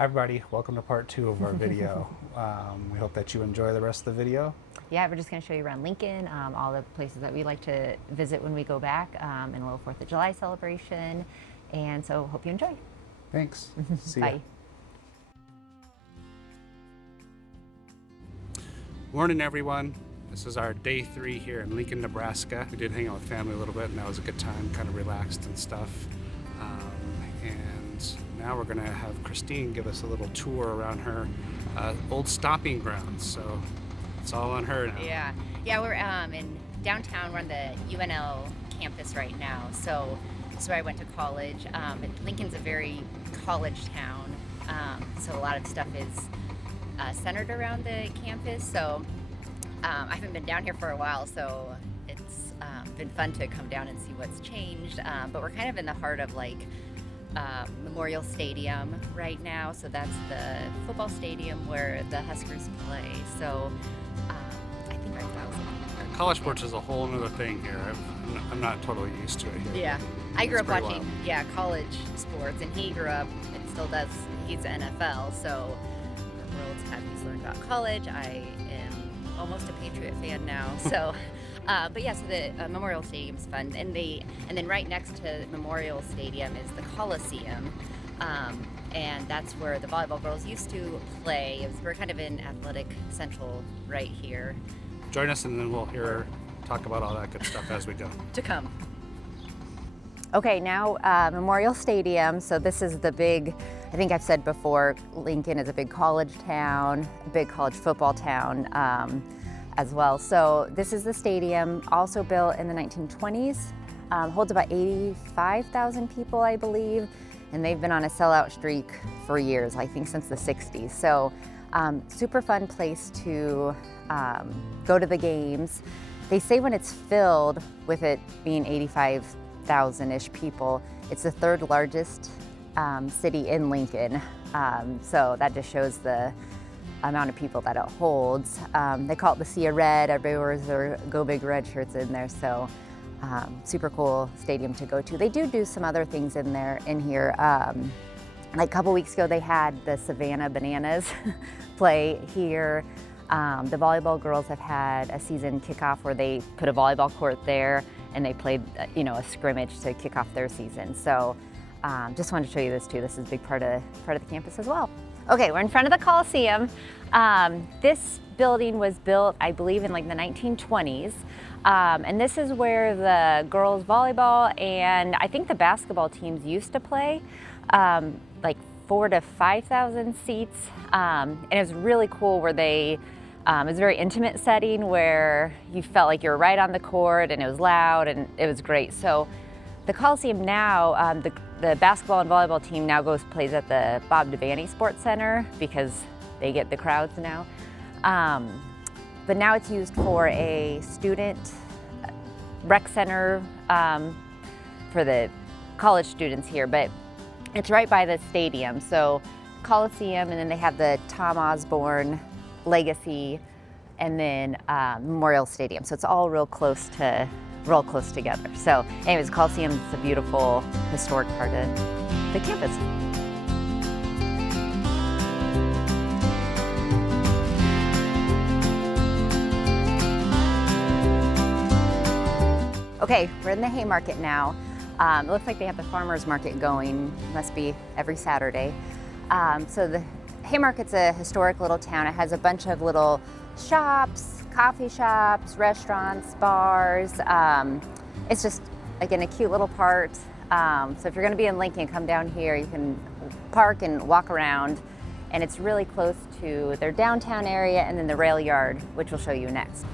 Hi everybody, welcome to part 2 of our video. We hope that you enjoy the rest of the video. Yeah, we're just going to show you around Lincoln, all the places that we like to visit when we go back, and a little 4th of July celebration. And so hope you enjoy. Thanks. See Bye. ya. Morning everyone. This is our day 3 here in Lincoln, Nebraska. We did hang out with family a little bit and that was a good time, kind of relaxed and stuff. And now we're gonna have Christine give us a little tour around her old stomping grounds. So it's all on her now. Yeah, we're in downtown. We're on the UNL campus right now. So that's where I went to college. Lincoln's a very college town. So a lot of stuff is centered around the campus. So I haven't been down here for a while, so it's been fun to come down and see what's changed. But we're kind of in the heart of like Memorial Stadium right now. So that's the football stadium where the Huskers play. So I think our College sports is a whole other thing here. I'm not totally used to it here. Yeah, I grew up watching wild. College sports, and he grew up and still does. He's NFL, so the world's have he's learned about college. I am almost a Patriot fan now. So, but yeah, so the Memorial Stadium's fun, and then right next to Memorial Stadium is the Coliseum, and that's where the volleyball girls used to play. We're kind of in Athletic Central right here. Join us and then we'll hear her talk about all that good stuff as we go. To come. Okay, now Memorial Stadium. So this is the big, I think I've said before, Lincoln is a big college town, a big college football town as well. So this is the stadium, also built in the 1920s, holds about 85,000 people, I believe, and they've been on a sellout streak for years, I think since the 60s. So super fun place to go to the games. They say when it's filled, with it being 85,000-ish people, it's the 3rd largest city in Lincoln. So that just shows the amount of people that it holds. They call it the Sea of Red. Everybody wears their Go Big Red shirts in there. So super cool stadium to go to. They do some other things in here. Like a couple weeks ago, they had the Savannah Bananas play here. The volleyball girls have had a season kickoff where they put a volleyball court there and they played, a scrimmage to kick off their season. So just wanted to show you this too. This is a big part of the campus as well. Okay, we're in front of the Coliseum. This building was built, I believe, in like the 1920s. And this is where the girls volleyball and I think the basketball teams used to play. Like 4,000 to 5,000 seats. And it was really cool where it was a very intimate setting where you felt like you were right on the court and it was loud and it was great. So the Coliseum now, the basketball and volleyball team now plays at the Bob Devaney Sports Center because they get the crowds now. But now it's used for a student rec center for the college students here, but it's right by the stadium. So Coliseum, and then they have the Tom Osborne Legacy, and then Memorial Stadium. So it's all real close together. So anyways, Coliseum is a beautiful historic part of the campus. Okay, we're in the Haymarket now. It looks like they have the farmers market going, must be every Saturday. So the Haymarket's a historic little town. It has a bunch of little shops, coffee shops, restaurants, bars. It's just, again, a cute little part. So if you're gonna be in Lincoln, come down here. You can park and walk around. And it's really close to their downtown area and then the rail yard, which we'll show you next.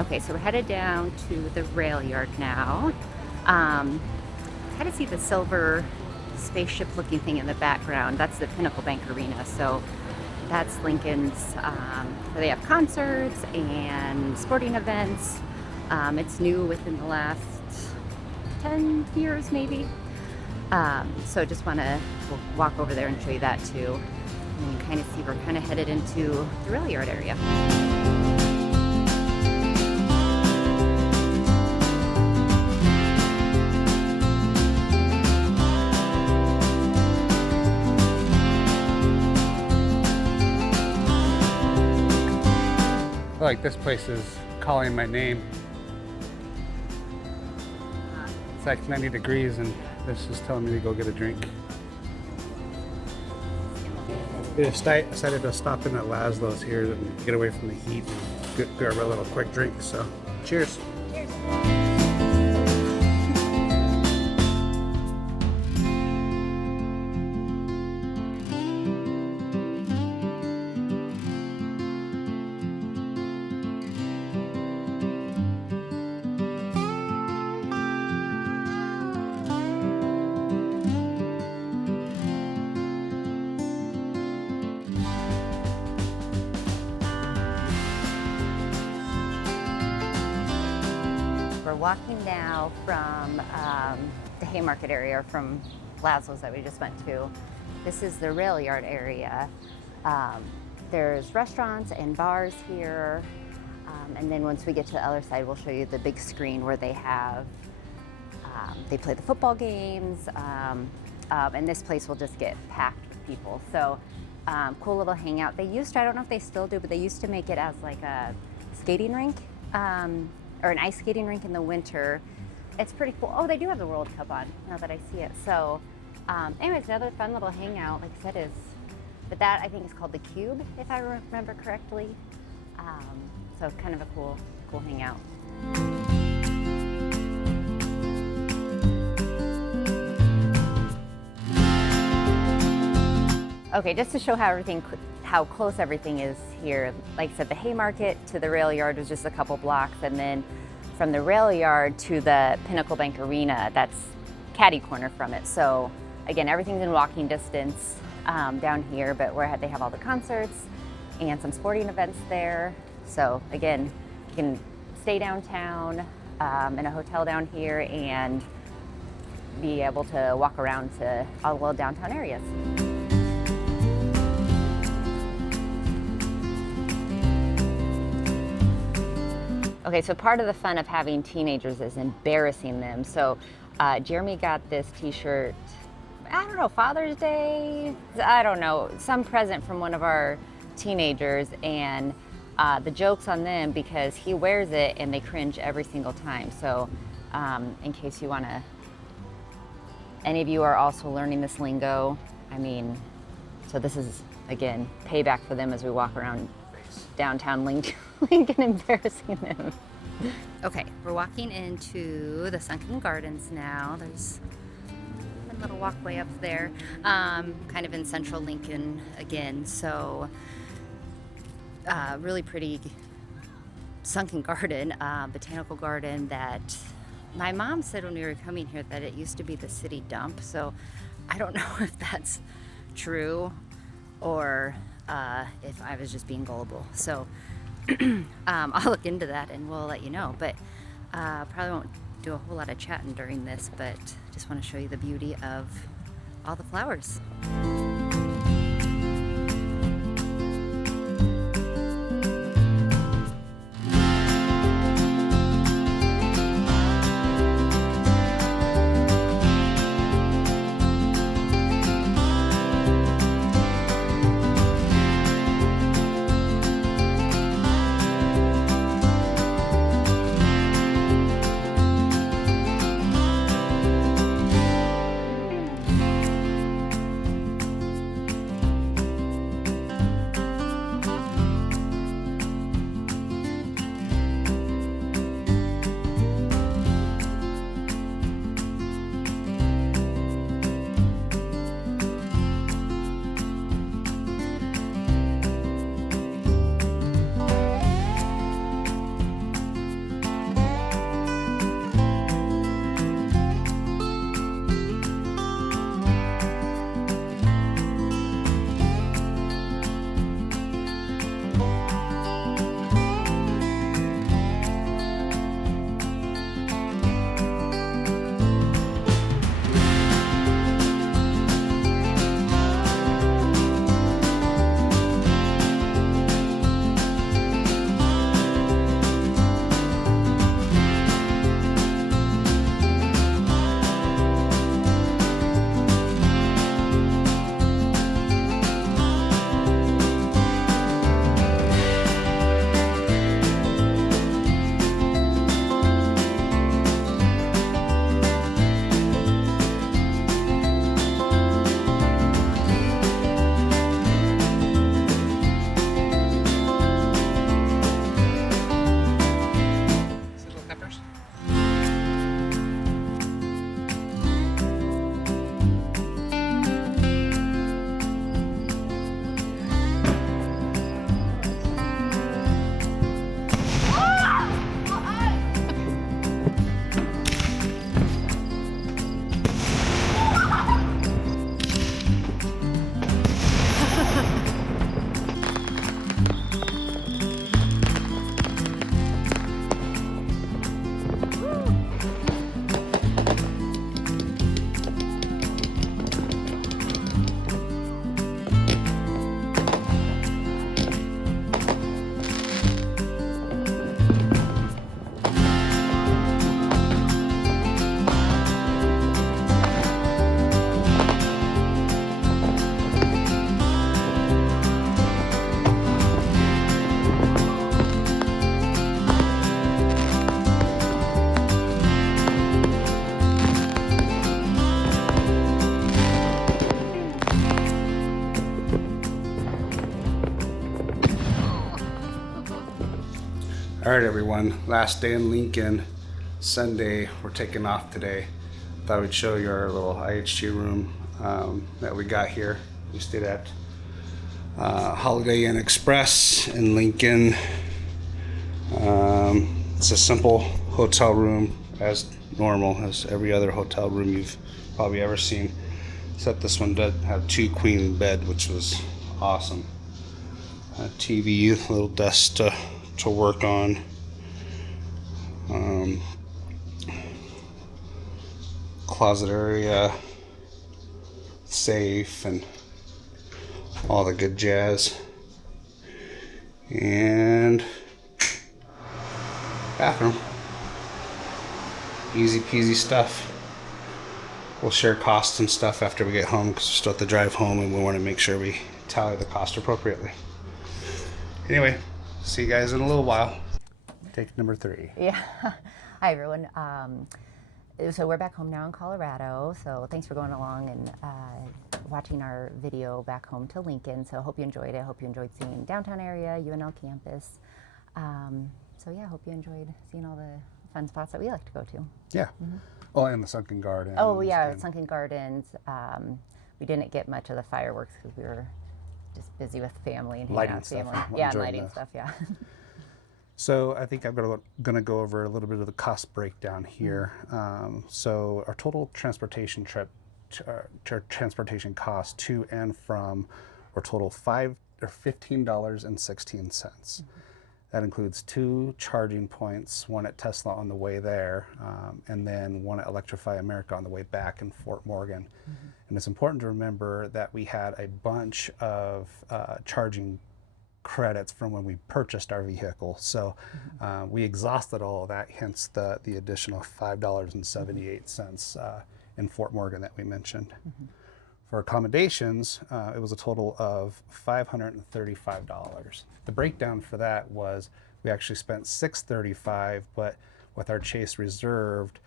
Okay, so we're headed down to the rail yard now. Kind of see the silver spaceship looking thing in the background. That's the Pinnacle Bank Arena. So that's Lincoln's, where they have concerts and sporting events. It's new within the last 10 years maybe. So just we'll walk over there and show you that too. And you can kind of see we're kind of headed into the rail yard area. feel like this place is calling my name. It's like 90 degrees and this is telling me to go get a drink. We decided to stop in at Laszlo's here and get away from the heat and grab a little quick drink. So, cheers. Cheers. We're walking now from the Haymarket area, from Laszlo's that we just went to. This is the rail yard area. There's restaurants and bars here. And then once we get to the other side, we'll show you the big screen where they have, they play the football games. And this place will just get packed with people. So cool little hangout. They used to, I don't know if they still do, but they used to make it as like a skating rink. Or an ice skating rink in the winter. It's pretty cool. Oh, they do have the World Cup on now that I see it. So anyways, another fun little hangout, like I said, but that I think is called the Cube, if I remember correctly. So kind of a cool hangout. Okay, just to show how close everything is here. Like I said, the Haymarket to the rail yard was just a couple blocks, and then from the rail yard to the Pinnacle Bank Arena, that's catty corner from it. So again, everything's in walking distance down here, but they have all the concerts and some sporting events there. So again, you can stay downtown in a hotel down here and be able to walk around to all the little downtown areas. Okay, so part of the fun of having teenagers is embarrassing them. So Jerremy got this t-shirt, I don't know, Father's Day? I don't know, some present from one of our teenagers, and the joke's on them because he wears it and they cringe every single time. So in case you wanna, any of you are also learning this lingo, I mean, so this is, again, payback for them as we walk around downtown Lincoln embarrassing them. Okay, we're walking into the Sunken Gardens now. There's a little walkway up there, kind of in central Lincoln again. So really pretty sunken garden, botanical garden that my mom said when we were coming here that it used to be the city dump. So I don't know if that's true or if I was just being gullible. So I'll look into that and we'll let you know. But probably won't do a whole lot of chatting during this, but just want to show you the beauty of all the flowers. All right, everyone. Last day in Lincoln, Sunday. We're taking off today. Thought we'd show you our little IHG room that we got here. We stayed at Holiday Inn Express in Lincoln. It's a simple hotel room, as normal as every other hotel room you've probably ever seen. Except this one did have 2 queen bed, which was awesome. A TV, a little desk to work on. Closet area, safe, and all the good jazz. And bathroom. Easy peasy stuff. We'll share costs and stuff after we get home because we still have to drive home and we want to make sure we tally the cost appropriately. Anyway, see you guys in a little while. Take number 3. Yeah. Hi, everyone. So we're back home now in Colorado. So thanks for going along and watching our video back home to Lincoln. So I hope you enjoyed it. I hope you enjoyed seeing downtown area, UNL Campus. So yeah, I hope you enjoyed seeing all the fun spots that we like to go to. Yeah. Oh, and the Sunken Gardens. Oh yeah, Sunken Gardens. We didn't get much of the fireworks because we were just busy with family and hanging out with family. Yeah, and lighting stuff. Yeah. So I think I'm going to go over a little bit of the cost breakdown here. So our total transportation trip, transportation costs to and from, were total $15.16. That includes 2 charging points, one at Tesla on the way there, and then one at Electrify America on the way back in Fort Morgan. And it's important to remember that we had a bunch of charging credits from when we purchased our vehicle. So we exhausted all of that, hence the additional $5.78 in Fort Morgan that we mentioned. For accommodations, it was a total of $535. The breakdown for that was we actually spent $635, but with our Chase Reserved,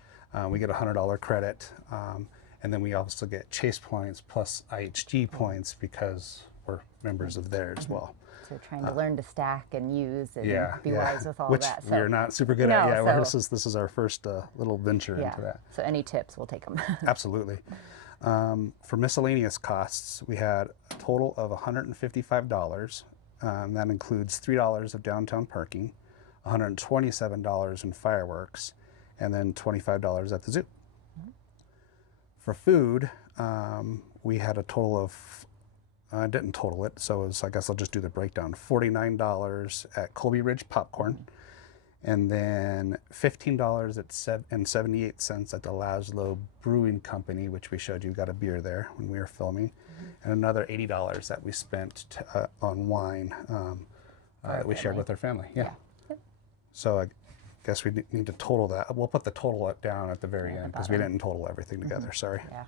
we get a $100 credit. And then we also get Chase points plus IHG points because we're members of there as well. So trying to learn to stack and use and be wise with all Which that. So we're not super good at. Yeah, this is our first little venture into that. So any tips, we'll take them. Absolutely. For miscellaneous costs, we had a total of $155. That includes $3 of downtown parking, $127 in fireworks, and then $25 at the zoo. For food, we had a total of, I didn't total it, so I guess I'll just do the breakdown. $49 at Colby Ridge Popcorn, and then $15.78 at the Laszlo Brewing Company, which we showed you got a beer there when we were filming, and another $80 that we spent on wine that we shared with our family. Yeah. Yep. So I guess we need to total that. We'll put the total down at the very end because we didn't total everything together. Sorry. Yeah.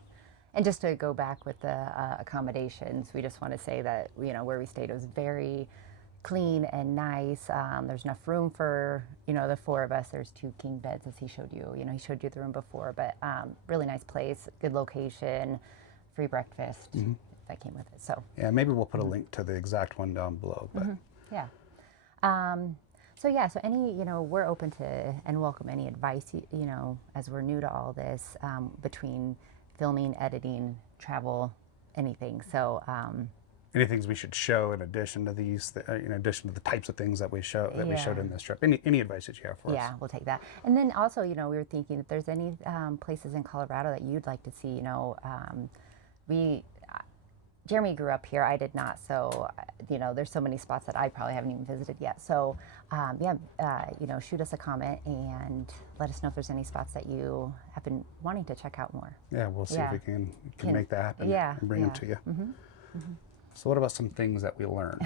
And just to go back with the accommodations, we just want to say that where we stayed was very clean and nice. There's enough room for the 4 of us. There's 2 king beds, as he showed you. He showed you the room before, but really nice place, good location, free breakfast. That came with it. So yeah, maybe we'll put a link to the exact one down below. But yeah. So any we're open to and welcome any advice. As we're new to all this, between filming, editing, travel, anything. So. Any things we should show in addition to these, in addition to the types of things that we showed in this trip? Any advice that you have for us? Yeah, we'll take that. And then also, we were thinking if there's any places in Colorado that you'd like to see. Jerremy grew up here. I did not. So, there's so many spots that I probably haven't even visited yet. So, shoot us a comment and let us know if there's any spots that you have been wanting to check out more. Yeah, we'll see if we can make that happen and bring them to you. So what about some things that we learned?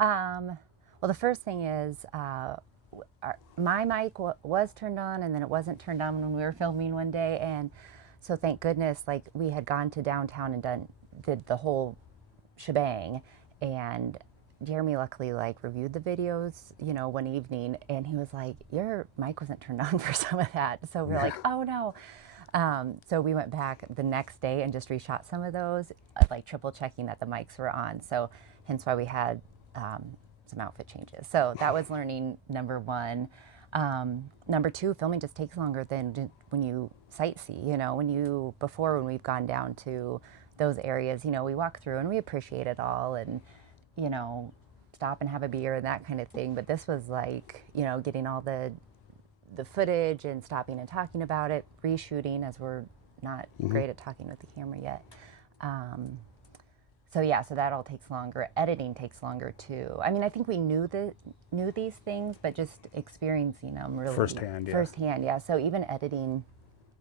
Well, the first thing is my mic was turned on and then it wasn't turned on when we were filming one day. And so thank goodness, we had gone to downtown and did the whole shebang. And Jerremy luckily reviewed the videos, one evening, and he was like, your mic wasn't turned on for some of that. So we're like, oh no. So we went back the next day and just reshot some of those, triple checking that the mics were on. So hence why we had some outfit changes. So that was learning number one. Number two, filming just takes longer than when you sightsee. You know, when we've gone down to those areas, you know, we walk through and we appreciate it all, and you know, stop and have a beer and that kind of thing. But this was like, you know, getting all the footage and stopping and talking about it, reshooting, as we're not great at talking with the camera yet. So yeah, so that all takes longer. Editing takes longer too. I mean, I think we knew these things, but just experiencing them really firsthand. Yeah. So even editing,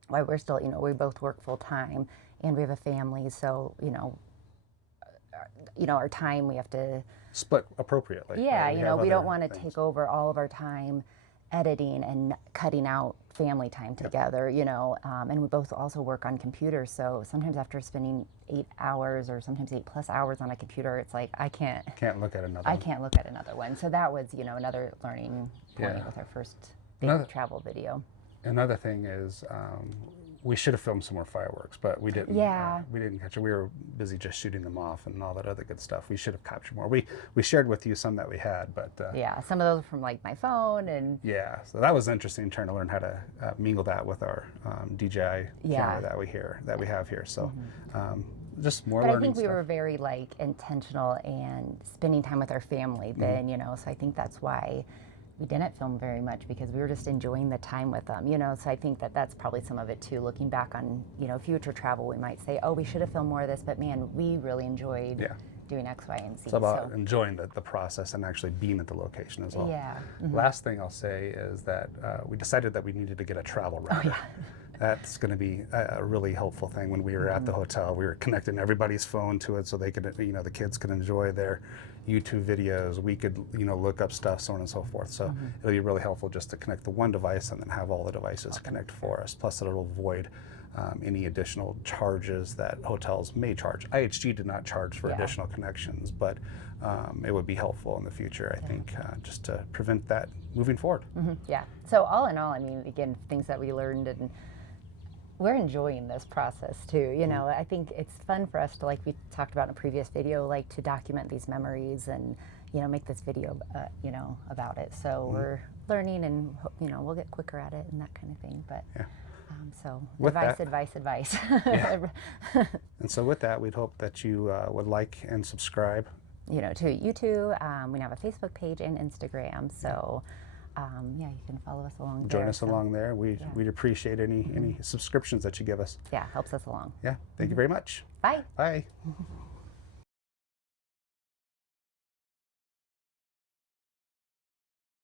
while we're still, you know, we both work full time and we have a family, so you know, our time we have to split appropriately. Yeah, right? you know, we don't want to take over all of our time editing and cutting out family time together, you know, and we both also work on computers, so sometimes after spending 8 hours or sometimes 8+ hours on a computer, it's like I can't look at another one. So that was, you know, another learning point with our first big travel video. Another thing is we should have filmed some more fireworks, but we didn't. We didn't catch it. We were busy just shooting them off and all that other good stuff. We should have captured more. We shared with you some that we had, but some of those are from like my phone and so that was interesting, trying to learn how to mingle that with our DJI camera that we have here. So just more learning. I think we stuff. were very like intentional and spending time with our family then, you know. So I think that's why we didn't film very much, because we were just enjoying the time with them, you know. So I think that's probably some of it too. Looking back on, you know, future travel, we might say, oh, we should have filmed more of this, but man, we really enjoyed doing X, Y, and Z. It's about enjoying the process and actually being at the location as well. Yeah. Last thing I'll say is that we decided that we needed to get a travel writer. That's going to be a really helpful thing. When we were at the hotel, we were connecting everybody's phone to it so they could, you know, the kids could enjoy their YouTube videos. We could, you know, look up stuff, so on and so forth. So it'll be really helpful just to connect the one device and then have all the devices connect for us. Plus, it'll avoid any additional charges that hotels may charge. IHG did not charge for additional connections, but it would be helpful in the future, I think, just to prevent that moving forward. Yeah. So all in all, I mean, again, things that we learned, and we're enjoying this process too. You know, I think it's fun for us to, like we talked about in a previous video, like to document these memories and, you know, make this video, you know, about it. So we're learning, and, you know, we'll get quicker at it and that kind of thing. But so with advice. And so with that, we'd hope that you would like and subscribe. You know, to YouTube. We have a Facebook page and Instagram. So. You can follow us along there. Join us along there. We'd appreciate any subscriptions that you give us. Yeah, helps us along. Yeah, thank you very much. Bye. Bye.